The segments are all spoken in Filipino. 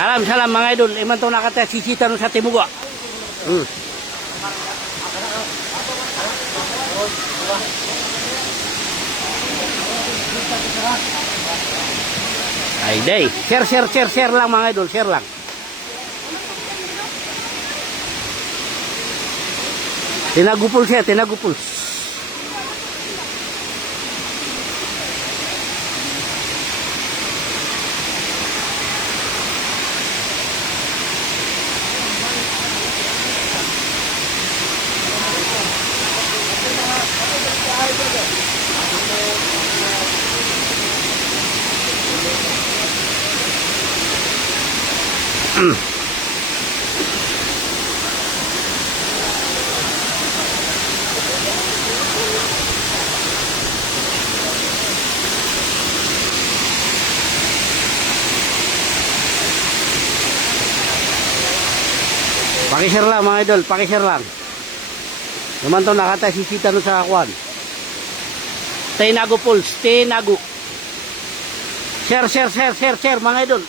Salam, salam mga idol. Iman to nakata sisita no sa Timuga. Ay, day. Share lang mga idol. Share lang. Tinagupul siya, tinagupul. Pakishare lang mga idol, pakishare lang. Naman to nakata sisita no sa akuan. Tinago Pulse, Tinago. Share mga idol.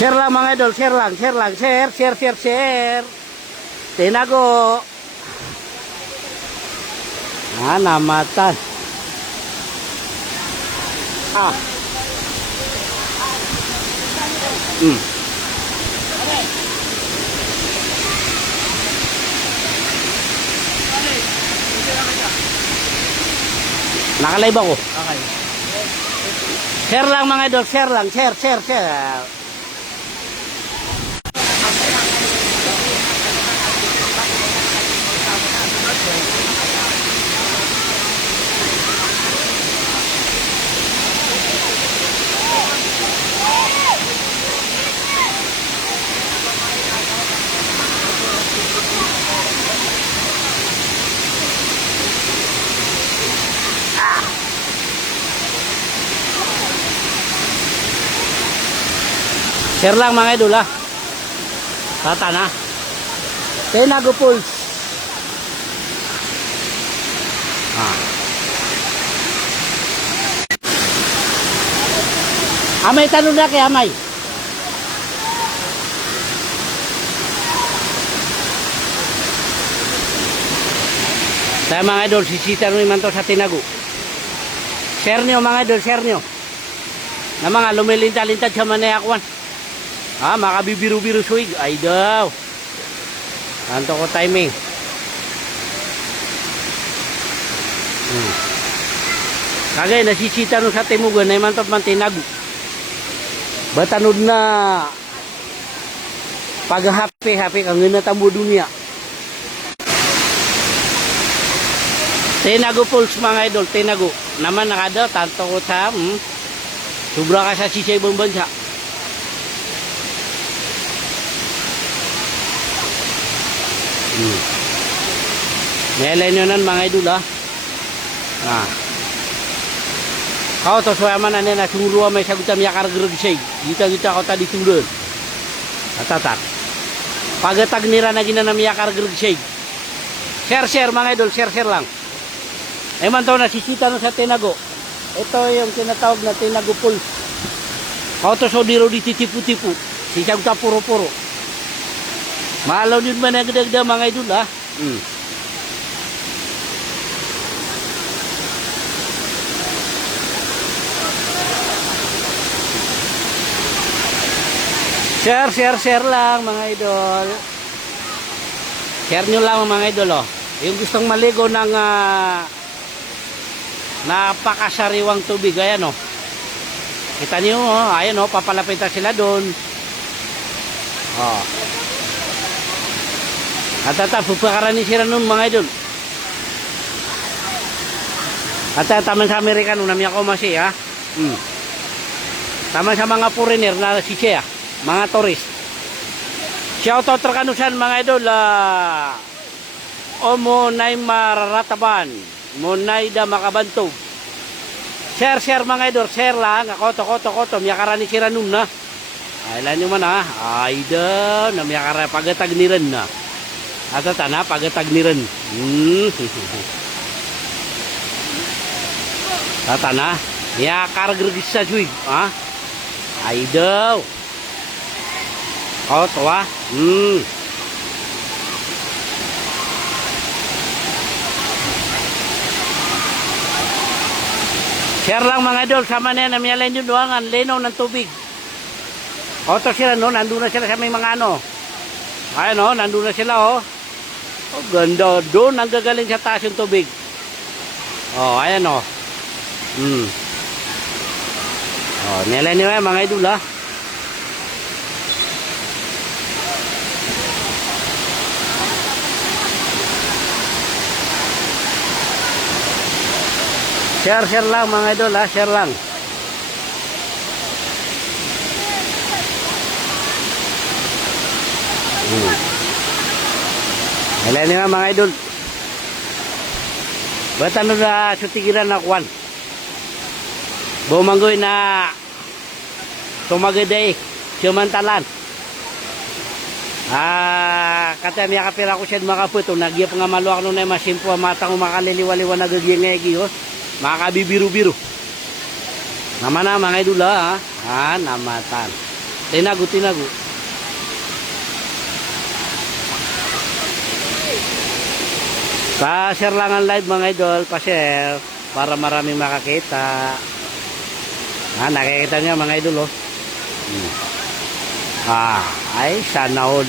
Share lang mga idol, share lang, share. Tinago. Namatay. Nakalive ako. Okay. Share lang mga idol, share lang, share. Share lang mga idol ha. Tata na. Tinago Pulse. Amay tanong na kay Amay. Saya mga idol, sisita nyo naman to sa Tinago. Share nyo mga idol, share nyo. Na mga lumilintad-lintad sa manayakwan. Makabibiru-biru suig. Ay daw. Anto ko timing. Kagay, nasisita nung sa Timugan na iman man Tinago. Batanod na paghahapi-hapi kang natamu dunia. Tinago Pulse mga idol, Tinago. Naman nakada, tanto ko sa sobra ka sa sisay ibang bansa. Nilay nyo nan mga idol ha. Kau to suaman ane na sungruwa may sagutam yakar gergsay. Gita kau tadi turun. Atatak. Pagatag nira na ginanam yakar gergsay. Share mga idol, share lang. Eman to nasisita no sa Tinago. Ito yung tinatawag na Tinago Pulse. Kau to so diro dititipu-tipu. Si saguta puro-puro. Malaw yun man nagdagda mga idol ha. Share lang mga idol. Share nyo lang mga idol oh. Yung gustong maligo ng napakasariwang tubig ayan oh. Kita nyo oh, ayan oh, papalapitan sila doon. Oh. At pupakaran ni sila nun mga idol. At taman sa Amerikano na miya ko masi ha. Taman sa mga foreigner na si Chia, mga tourist. Shoutout Rakanusan mga idol. Omo nay mararataban, monay da makabantog. Share mga idol, share lang. Koto miyakaran ni sila nun na. Ay lan nyo man ha. Ay da, na miyakaran pagatag niran na. Atata na, pagatag ni rin. Tata na. Ya kargragis sa juig. Ha? Ay daw. O, tuwa. Share lang mga idol. Sama na yan. Namiyalain yung duwangan. Linaw ng tubig. O, to sila no. Nandun na sila sa may mga ano. Ayan o. Nandun na sila o. O, ganda. Doon ang gagaling sa taas yung tubig. O, ayan o. O, nila nila mga idol ha. Share lang mga idol ha. Share lang. Nila nila mga idol. Ba't ano na sutigiran na kwan? Bumanggoy na tumagaday sumantalan. Kata miya kapira ko siya makaputo. Nagyap nga maluak nung na masimpo matang makaliliwaliwa na gagingegi oh. Makabibiru-biru. Naman na mga idol ha. Namatan. Tinago. Pa-share lang ang live mga idol. Pa-share. Para maraming makakita. Nakikita niya mga idol oh. Ay sana all.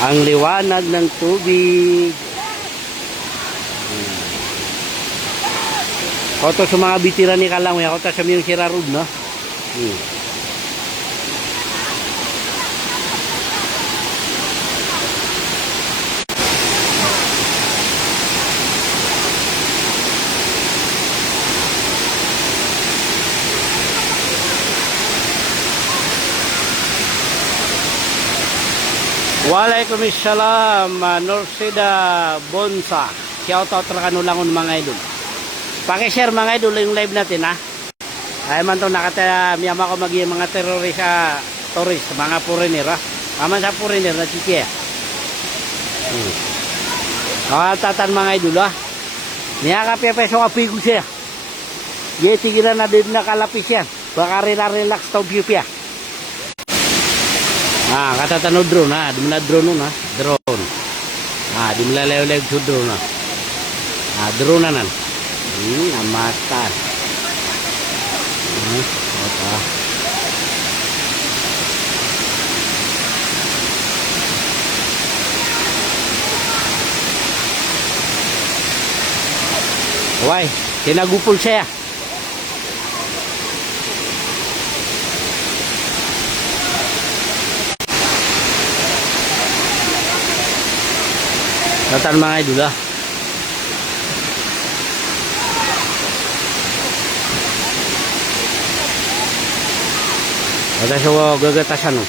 Ang liwanag ng tubig. Koto sa mga bitira ni Kalang. Koto sa mga sirarod no. Waalaikumsalam, Norsida Bonsa. Shoutout ra kanulangon mga idol. Paki-share mga idol yung live natin ha. Ay man to nakata miyama ko magi mga terorista, tourist, mga foreigner ha. Aman sa foreigner na chikiya. Tatan mga idol ha. Niya ka peso ka pigo siya. Yeti gira na din nakalapis yan. Baka relax to piya. Katatan drone ha, di mo na drone nun ha, drone. Di mo lalayo-layo sa drone ha. Drone na nan. Amatan. Ota. Why? Tinagupol siya. Tatan mga idol ha. Ada siya gagatasan no.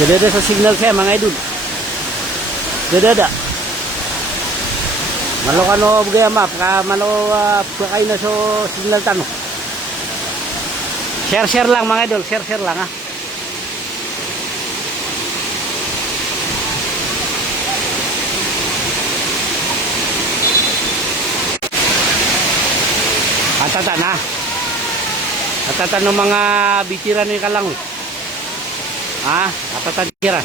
Dada sa signal saya mga idol. Dada. Malo kano bugaya map ka malo pakay na so signal tano. Share lang mga idol, share lang ha. Atatan ha. Atatan ng mga bitiran ni Kalang. Atatan kira.